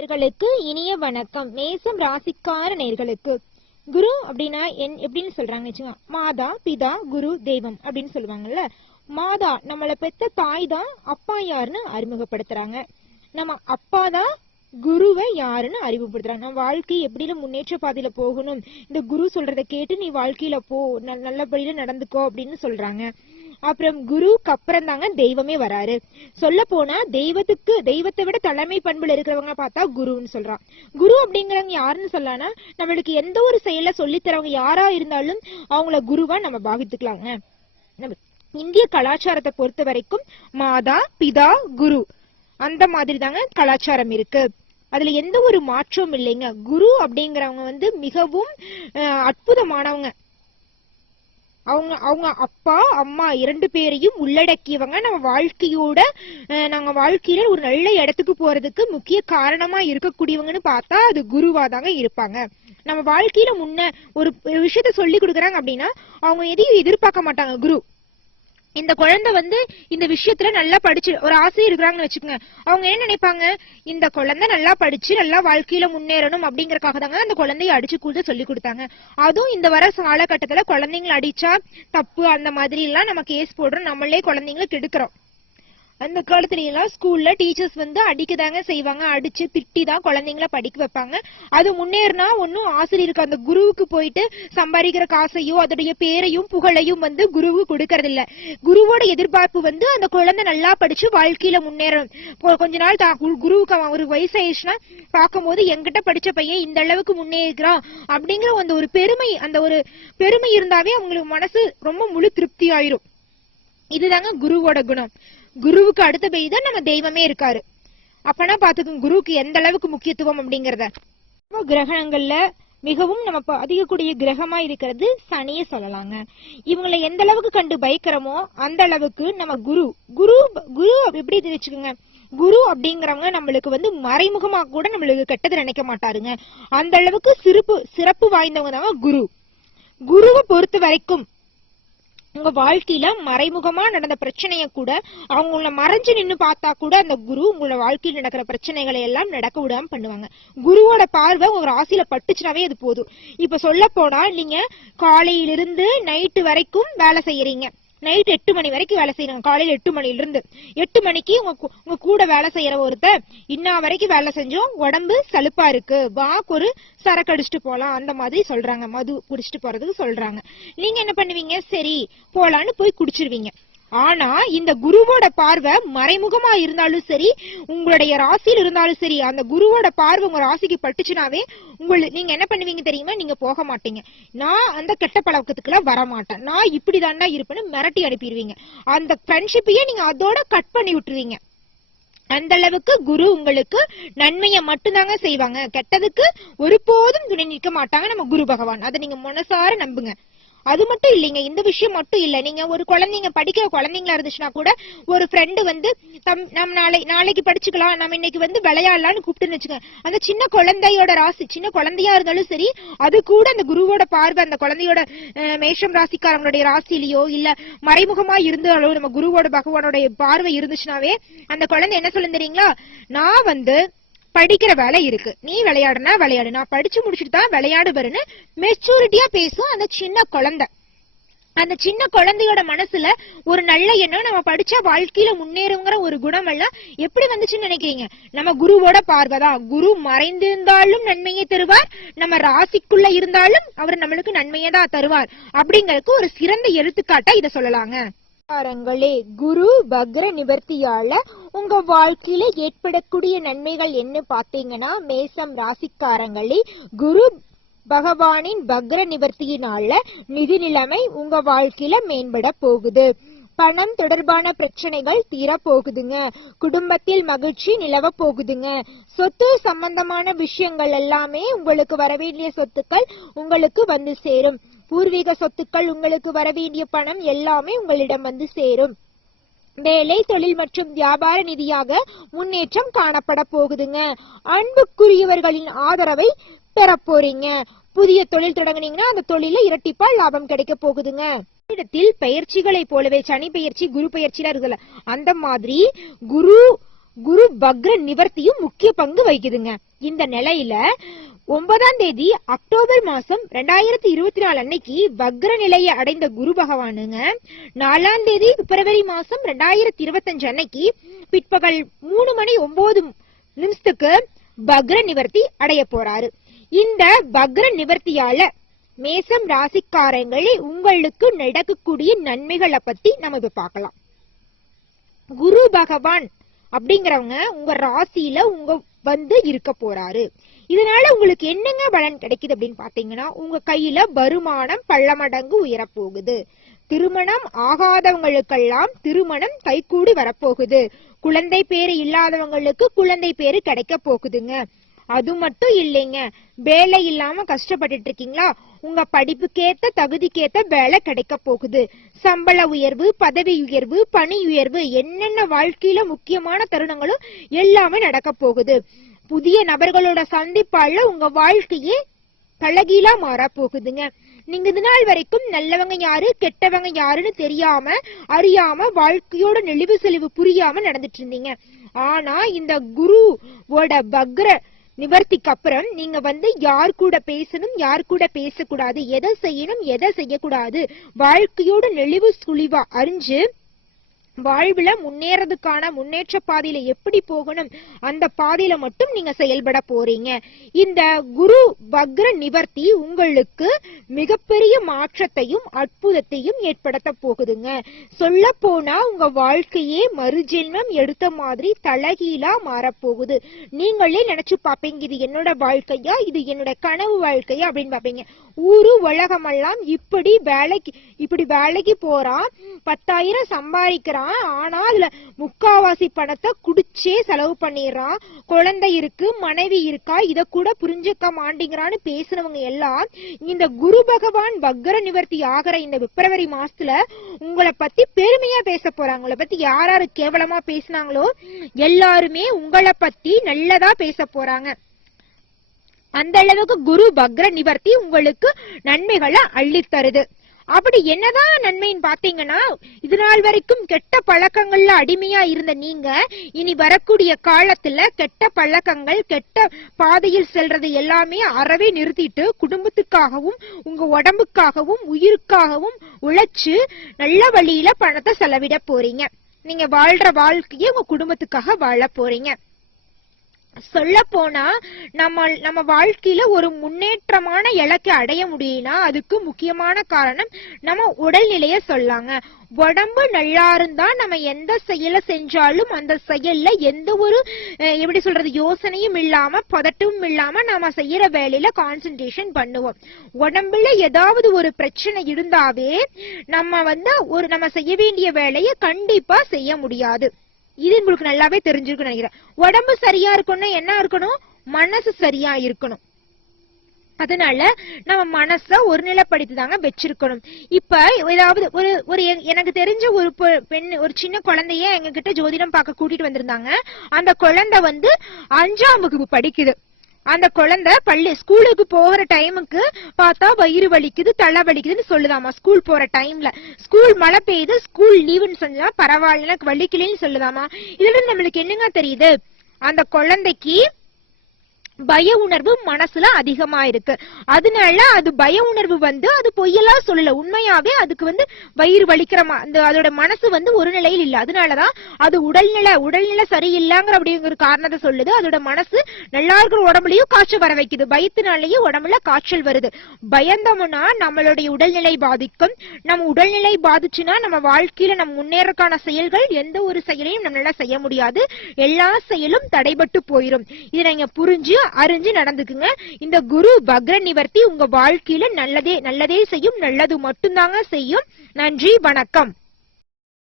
நேர்களுக்கு இனிய வணக்கம். மேசம் ராசிக்கார நேர்களுக்கு குரு அப்படின்னா எப்படின்னு சொல்றாங்கன்னு வச்சுங்க, மாதா பிதா குரு தெய்வம் அப்படின்னு சொல்லுவாங்கல்ல. மாதா நம்மளை பெத்த தாய் தான் அப்பா யாருன்னு அறிமுகப்படுத்துறாங்க. நம்ம அப்பா தான் குருவை யாருன்னு அறிமுகப்படுத்துறாங்க. நம்ம வாழ்க்கை எப்படில முன்னேற்ற பாதையில போகணும், இந்த குரு சொல்றதை கேட்டு நீ வாழ்க்கையில போ, நல்லபடியில நடந்துக்கோ அப்படின்னு சொல்றாங்க. அப்புறம் குருவுக்கு அப்புறம் தாங்க தெய்வமே வராரு. சொல்ல போனா தெய்வத்தை விட தலைமை பண்புல இருக்கிறவங்க பார்த்தா குருன்னு சொல்றான். குரு அப்படிங்கிறவங்க யாருன்னு சொல்லலாம்னா, நம்மளுக்கு எந்த ஒரு செயலை சொல்லி தரவங்க யாரா இருந்தாலும் அவங்கள குருவா நம்ம பாவித்துக்கலாங்க. நம்ம இந்திய கலாச்சாரத்தை பொறுத்த வரைக்கும் மாதா பிதா குரு அந்த மாதிரி தாங்க கலாச்சாரம் இருக்கு. அதுல எந்த ஒரு மாற்றமும் இல்லைங்க. குரு அப்படிங்கிறவங்க மிகவும் அற்புதமானவங்க. அவங்க அப்பா அம்மா இரண்டு பேரையும் உள்ளடக்கியவங்க. நம்ம வாழ்க்கையில ஒரு நல்ல இடத்துக்கு போறதுக்கு முக்கிய காரணமா இருக்கக்கூடியவங்கன்னு பார்த்தா அது குருவா தாங்க இருப்பாங்க. நம்ம வாழ்க்கையில ஒரு விஷயத்த சொல்லி கொடுக்குறாங்க அப்படின்னா அவங்க எதையும் எதிர்பார்க்க மாட்டாங்க. குரு இந்த குழந்தை இந்த விஷயத்துல நல்லா படிச்சு ஒரு ஆசை இருக்கிறாங்கன்னு வச்சுக்கோங்க, அவங்க என்ன நினைப்பாங்க, இந்த குழந்தை நல்லா படிச்சு நல்லா வாழ்க்கையில முன்னேறணும் அப்படிங்கறக்காக தாங்க அந்த குழந்தைய அடிச்சு கூட சொல்லி கொடுத்தாங்க. அதுவும் இந்த வர காலகட்டத்துல குழந்தைங்களை அடிச்சா தப்பு அந்த மாதிரி எல்லாம் நம்ம கேஸ் போடுறோம், நம்மளே குழந்தைங்களை கெடுக்கிறோம். அந்த காலத்துல எல்லாம் ஸ்கூல்ல டீச்சர்ஸ் அடிக்கதாங்க செய்வாங்க, அடிச்சு திட்டி தான் குழந்தைங்கள படிக்க வைப்பாங்க. அது முன்னேறினா ஒன்னும் ஆசிரியருக்கு அந்த குருவுக்கு போயிட்டு சம்பாதிக்கிற காசையோ அதோடைய பேரையும் புகழையும் குருவுக்கு கொடுக்கறது இல்ல. குருவோட எதிர்பார்ப்பு அந்த குழந்தை நல்லா படிச்சு வாழ்க்கையில முன்னேறும். கொஞ்ச நாள் குருவுக்கு ஒரு வயசாயிடுச்சுன்னா பார்க்கும் போது எங்கிட்ட படிச்ச பையன் இந்த அளவுக்கு முன்னேறான் அப்படிங்கிற ஒரு பெருமை இருந்தாவே அவங்களுக்கு மனசு ரொம்ப முழு திருப்தி ஆயிரும். இதுதாங்க குருவோட குணம். குருவுக்கு அடுத்த தான் நம்ம தெய்வமே இருக்காரு. அப்பனா பாத்துக்கோங்க குருவுக்கு எந்த அளவுக்கு முக்கியத்துவம் அப்படிங்கறத. கிரகங்கள்ல மிகவும் நம்ம அதிகக்கூடிய கிரகமா இருக்கிறது சனியை சொல்லலாங்க. இவங்களை எந்த அளவுக்கு கண்டு பயக்கிறோமோ அந்த அளவுக்கு நம்ம குரு எப்படி வச்சுக்கோங்க, குரு அப்படிங்கிறவங்க நம்மளுக்கு மறைமுகமா கூட நம்மளுக்கு கெட்டது நினைக்க மாட்டாருங்க. அந்த அளவுக்கு சிறப்பு வாய்ந்தவங்க தாங்க குரு. குருவை பொறுத்த வரைக்கும் உங்க வாழ்க்கையில மறைமுகமா நடந்த பிரச்சனைய கூட அவங்கள மறைஞ்சு நின்னு பார்த்தா கூட அந்த குரு உங்களோட வாழ்க்கையில் நடக்கிற பிரச்சனைகளை எல்லாம் நடக்க விடாம பண்ணுவாங்க. குருவோட பார்வை ஒரு ராசியில பட்டுச்சுனாவே அது போதும். இப்ப சொல்ல போனா நீங்க காலையிலிருந்து நைட்டு வரைக்கும் வேலை செய்யறீங்க, நைட் 8 மணி வரைக்கும் வேலை செய்யறாங்க. காலையில 8 மணில இருந்து 8 மணிக்கு உங்க கூட வேலை செய்யற ஒருத்தர் இன்னா வரைக்கும் வேலை செஞ்சோம், உடம்பு சலுப்பா இருக்கு, வாக்கு ஒரு சரக்கு அடிச்சுட்டு போலாம் அந்த மாதிரி சொல்றாங்க, மது குடிச்சிட்டு போறதுக்கு சொல்றாங்க. நீங்க என்ன பண்ணுவீங்க, சரி போலான்னு போய் குடிச்சிருவீங்க. ஆனா இந்த குருவோட பார்வை மறைமுகமா இருந்தாலும் சரி, உங்களுடைய ராசியில் இருந்தாலும் சரி, அந்த குருவோட பார்வை உங்க ராசிக்கு பட்டுச்சுனாவே நீங்க என்ன பண்ணுவீங்க தெரியுமா, நீங்க போக மாட்டீங்க. நான் அந்த கெட்ட பழக்கத்துக்குள்ள வர மாட்டேன், நான் இப்படிதான்டா இருப்பேன்னு மிரட்டி அனுப்பிடுவீங்க. அந்த ஃப்ரெண்ட்ஷிப்பையே நீங்க அதோட கட் பண்ணி விட்டுருவீங்க. அந்த அளவுக்கு குரு உங்களுக்கு நன்மையை மட்டும்தாங்க செய்வாங்க, கெட்டதுக்கு ஒருபோதும் துணை நிற்க மாட்டாங்க நம்ம குரு பகவான். அதை நீங்க மனசார நம்புங்க. அது மட்டும் இல்லைங்க, இந்த விஷயம் மட்டும் இல்ல, நீங்க ஒரு குழந்தைங்க படிக்கிற குழந்தைங்களா இருந்துச்சுன்னா கூட ஒரு ஃப்ரெண்டு நம்ம நாளைக்கு படிச்சுக்கலாம், நம்ம இன்னைக்கு விளையாடலாம்னு கூப்பிட்டுன்னு வச்சுக்கோங்க, அந்த சின்ன குழந்தையோட ராசி சின்ன குழந்தையா இருந்தாலும் சரி, அது கூட அந்த குருவோட பார்வை அந்த குழந்தையோட மேஷம் ராசிக்காரங்களுடைய ராசியிலயோ இல்ல மறைமுகமா இருந்தாலோ நம்ம குருவோட பகவானோட பார்வை இருந்துச்சுனாவே அந்த குழந்தை என்ன சொல்லும் தெரியுங்களா, நான் படிக்கிற வேலை இருக்கு, நீ விளையாடுனா விளையாடு, நான் படிச்சு முடிச்சுட்டு தான் விளையாடு வருன்னு மெச்சூரிட்டியா பேசும் அந்த சின்ன குழந்தை. அந்த சின்ன குழந்தையோட மனசுல ஒரு நல்ல எண்ணம், நம்ம படிச்சா வாழ்க்கையில முன்னேறுங்கிற ஒரு குணம் எல்லாம் எப்படி வந்துச்சுன்னு நினைக்கிறீங்க, நம்ம குருவோட பார்வைதான். குரு மறைந்திருந்தாலும் நன்மையை தருவார், நம்ம ராசிக்குள்ள இருந்தாலும் அவர் நம்மளுக்கு நன்மையை தான் தருவார் அப்படிங்கறதுக்கு ஒரு சிறந்த எடுத்துக்காட்டா இத சொல்லலாங்க. குரு பக்ர நிவர்த்தியால உங்க வாழ்க்கையில ஏற்படக்கூடிய நன்மைகள் என்ன பாத்தீங்கன்னா, மேசம் ராசிக்காரங்களே குரு பகவானின் பக்ர நிவர்த்தியினால நிதி நிலைமை உங்க வாழ்க்கையில மேம்பட போகுது. பணம் தொடர்பான பிரச்சனைகள் தீர போகுதுங்க. குடும்பத்தில் மகிழ்ச்சி நிலவ போகுதுங்க. சொத்து சம்பந்தமான விஷயங்கள் எல்லாமே உங்களுக்கு வரவேண்டிய சொத்துக்கள் உங்களுக்கு சேரும். பூர்வீக சொத்துக்கள் உங்களுக்கு வரவேண்டிய பணம் எல்லாமே உங்களிடம் சேரும். வேலை தொழில் மற்றும் வியாபார நிதியாக முன்னேற்றம் காணப்பட போகுதுங்க. அன்புக்குரியவர்களின் ஆதரவை பெற போறீங்க. புதிய தொழில் தொடங்குனீங்கன்னா அந்த தொழில இரட்டிப்பா லாபம் கிடைக்க போகுதுங்க. இடத்தில் பயிற்சிகளை போலவே சனி பயிற்சி குரு பயிற்சியில இருக்குல்ல, அந்த மாதிரி குரு பக்ர நிவர்த்தியும் முக்கிய பங்கு வகிக்குதுங்க. இந்த நிலையில 9ஆம் தேதி அக்டோபர் மாசம் 2024 அன்னைக்கு வக்ர நிலையை அடைந்த குரு பகவானுங்க 4ஆம் தேதி பிப்ரவரி மாசம் 2025 அன்னைக்கு பிற்பகல் 3:09 வக்ர நிவர்த்தி அடைய போறாரு. இந்த வக்ர நிவர்த்தியால மேசம் ராசிக்காரங்களே உங்களுக்கு நடக்கக்கூடிய நன்மைகளை பத்தி நம்ம இப்ப பார்க்கலாம். குரு பகவான் அப்படிங்கிறவங்க உங்க ராசியில வந்து இருக்க போறாரு. இதனால உங்களுக்கு என்னங்க பலன் கிடைக்குது அப்படின்னு பாத்தீங்கன்னா, உங்க கையில வருமானம் பல மடங்கு உயரப்போகுது. திருமணம் ஆகாதவங்களுக்கெல்லாம் திருமணம் கைகூடி வரப்போகுது. குழந்தை பேரு இல்லாதவங்களுக்கு குழந்தை பேரு கிடைக்க போகுதுங்க. அது மட்டும் இல்லைங்க, வேலை இல்லாம கஷ்டப்பட்டுட்டு இருக்கீங்களா, உங்க படிப்புக்கேத்த தகுதிக்கேத்த வேலை கிடைக்க போகுது. சம்பள உயர்வு, பதவி உயர்வு, பணி உயர்வு, என்னென்ன வாழ்க்கையில முக்கியமான தருணங்களும் எல்லாமே நடக்க போகுது. புதிய நபர்களோட சந்திப்பால உங்க வாழ்க்கையே தலகீழா மாற போகுதுங்க. நீங்க இது நாள் வரைக்கும் நல்லவங்க யாரு கெட்டவங்க யாருன்னு தெரியாம அறியாம வாழ்க்கையோட நெளிவு செலிவு புரியாம நடந்துட்டு இருந்தீங்க. ஆனா இந்த குருவோட வக்ர நிவர்த்திக்கு அப்புறம் நீங்க வந்து யார் கூட பேசணும் யார் கூட பேசக்கூடாது, எதை செய்யணும் எதை செய்யக்கூடாது, வாழ்க்கையோட நெளிவு சுழிவா அறிஞ்சு வாழ்வுல முன்னேறதுக்கான முன்னேற்ற பாதையில எப்படி போகணும் அந்த பாதையில மட்டும் நீங்க செயல்பட போறீங்க. இந்த குரு வக்ர நிவர்த்தி உங்களுக்கு மிகப்பெரிய மாற்றத்தையும் அற்புதத்தையும் ஏற்படுத்த போகுதுங்க. சொல்ல போனா உங்க வாழ்க்கையே மறுஜென்மம் எடுத்த மாதிரி தலகீழா மாறப்போகுது. நீங்களே நினைச்சு பாப்பீங்க, இது என்னோட வாழ்க்கையா, இது என்னோட கனவு வாழ்க்கையா அப்படின்னு பாப்பீங்க. ஊரு உலகமெல்லாம் இப்படி வேலைக்கு போறான், 10,000 சம்பாதிக்கிறான், ஆனா அதுல முக்காவாசி பணத்தை குடிச்சே செலவு பண்ணிடுறான், குழந்தை இருக்கு மனைவி இருக்கா இத கூட புரிஞ்சுக்க மாட்டேங்கிறான்னு பேசுனவங்க எல்லாம் இந்த குரு பகவான் வக்ர நிவர்த்தி ஆகிற இந்த பிப்ரவரி மாசத்துல உங்களை பத்தி பெருமையா பேச போறாங்க. உங்களை பத்தி யாரு கேவலமா பேசினாங்களோ எல்லாருமே உங்களை பத்தி நல்லதா பேச போறாங்க. அந்த அளவுக்கு குரு வக்ர நிவர்த்தி உங்களுக்கு நன்மைகளை அள்ளித்தருது. அப்படி என்னதான் நன்மைன்னு பாத்தீங்கன்னா, இது நாள் வரைக்கும் கெட்ட பழக்கங்கள்ல அடிமையா இருந்த நீங்க இனி வரக்கூடிய காலத்துல கெட்ட பழக்கங்கள் கெட்ட பாதையில் செல்றது எல்லாமே அறவே நிறுத்திட்டு குடும்பத்துக்காகவும் உங்க உடம்புக்காகவும் உயிருக்காகவும் உழைச்சு நல்ல வழியில பணத்தை செலவிட போறீங்க. நீங்க வாழ்ற வாழ்க்கைய உங்க குடும்பத்துக்காக வாழ போறீங்க. சொல்ல போனா நம்ம வாழ்க்கையில ஒரு முன்னேற்றமான இலக்கை அடைய முடியும்னா அதுக்கு முக்கியமான காரணம் நம்ம உடல்நிலைய சொல்லாங்க. உடம்பு நல்லா இருந்தா நம்ம எந்த செயலை செஞ்சாலும் அந்த செயல்ல எந்த ஒரு எப்படி சொல்றது யோசனையும் இல்லாம பதட்டமும் இல்லாம நாம செய்யற வேலையில கான்சென்ட்ரேஷன் பண்ணுவோம். உடம்புல ஏதாவது ஒரு பிரச்சனை இருந்தாவே நம்ம செய்ய வேண்டிய வேலையை கண்டிப்பா செய்ய முடியாது. இது உங்களுக்கு நல்லாவே தெரிஞ்சிருக்கும் நினைக்கிறேன். உடம்பு சரியா இருக்கணும்னா என்ன இருக்கணும், மனசு சரியா இருக்கணும். அதனால நம்ம மனச ஒருநிலைப்படுத்தி தாங்க வச்சிருக்கணும். இப்ப ஏதாவது ஒரு எனக்கு தெரிஞ்ச ஒரு பெண் ஒரு சின்ன குழந்தைய எங்க கிட்ட ஜோதிடம் பார்க்க கூட்டிட்டு வந்திருந்தாங்க. அந்த குழந்தை 5ஆம் வகுப்பு படிக்குது. அந்த குழந்தை ஸ்கூலுக்கு போகிற டைமுக்கு பார்த்தா வயிறு வலிக்குது தலை வலிக்குதுன்னு சொல்லுதாமா. ஸ்கூல் போற டைம்ல ஸ்கூல் மழை பெய்யுது ஸ்கூல் லீவுன்னு சொன்னா பரவாயில்ல எனக்கு வலிக்கலன்னு சொல்லுதாமா. இதுல நம்மளுக்கு என்னங்க தெரியுது, அந்த குழந்தைக்கு பய உணர்வு மனசுல அதிகமா இருக்கு. அதனால அது பய உணர்வு அது பொய்யெல்லாம் சொல்லல, உண்மையாவே அதுக்கு வயிறு வலிக்கிற அதோட மனசு ஒரு நிலையில் இல்ல. அதனாலதான் அது உடல்நிலை சரியில்லைங்கிற அப்படிங்கிற காரணத்தை சொல்லுது. அதோட மனசு நல்லா இருக்கிற உடம்புலயும் காய்ச்சல் வர வைக்குது, பயத்தினாலேயே உடம்புல காய்ச்சல் வருது. பயந்தோம்னா நம்மளுடைய உடல்நிலை பாதிக்கும். நம்ம உடல்நிலை பாதிச்சுன்னா நம்ம வாழ்க்கையில நம்ம முன்னேறக்கான செயல்கள் எந்த ஒரு செயலையும் நம்மளால செய்ய முடியாது. எல்லா செயலும் தடைபட்டு போயிரும். இதை நீங்க புரிஞ்சு அறிஞ்சு நடந்துக்குங்க. இந்த குரு வக்ர நிவர்த்தி உங்க வாழ்க்கையில நல்லதே செய்யும், நல்லது மட்டும்தாங்க செய்யும். நன்றி, வணக்கம்.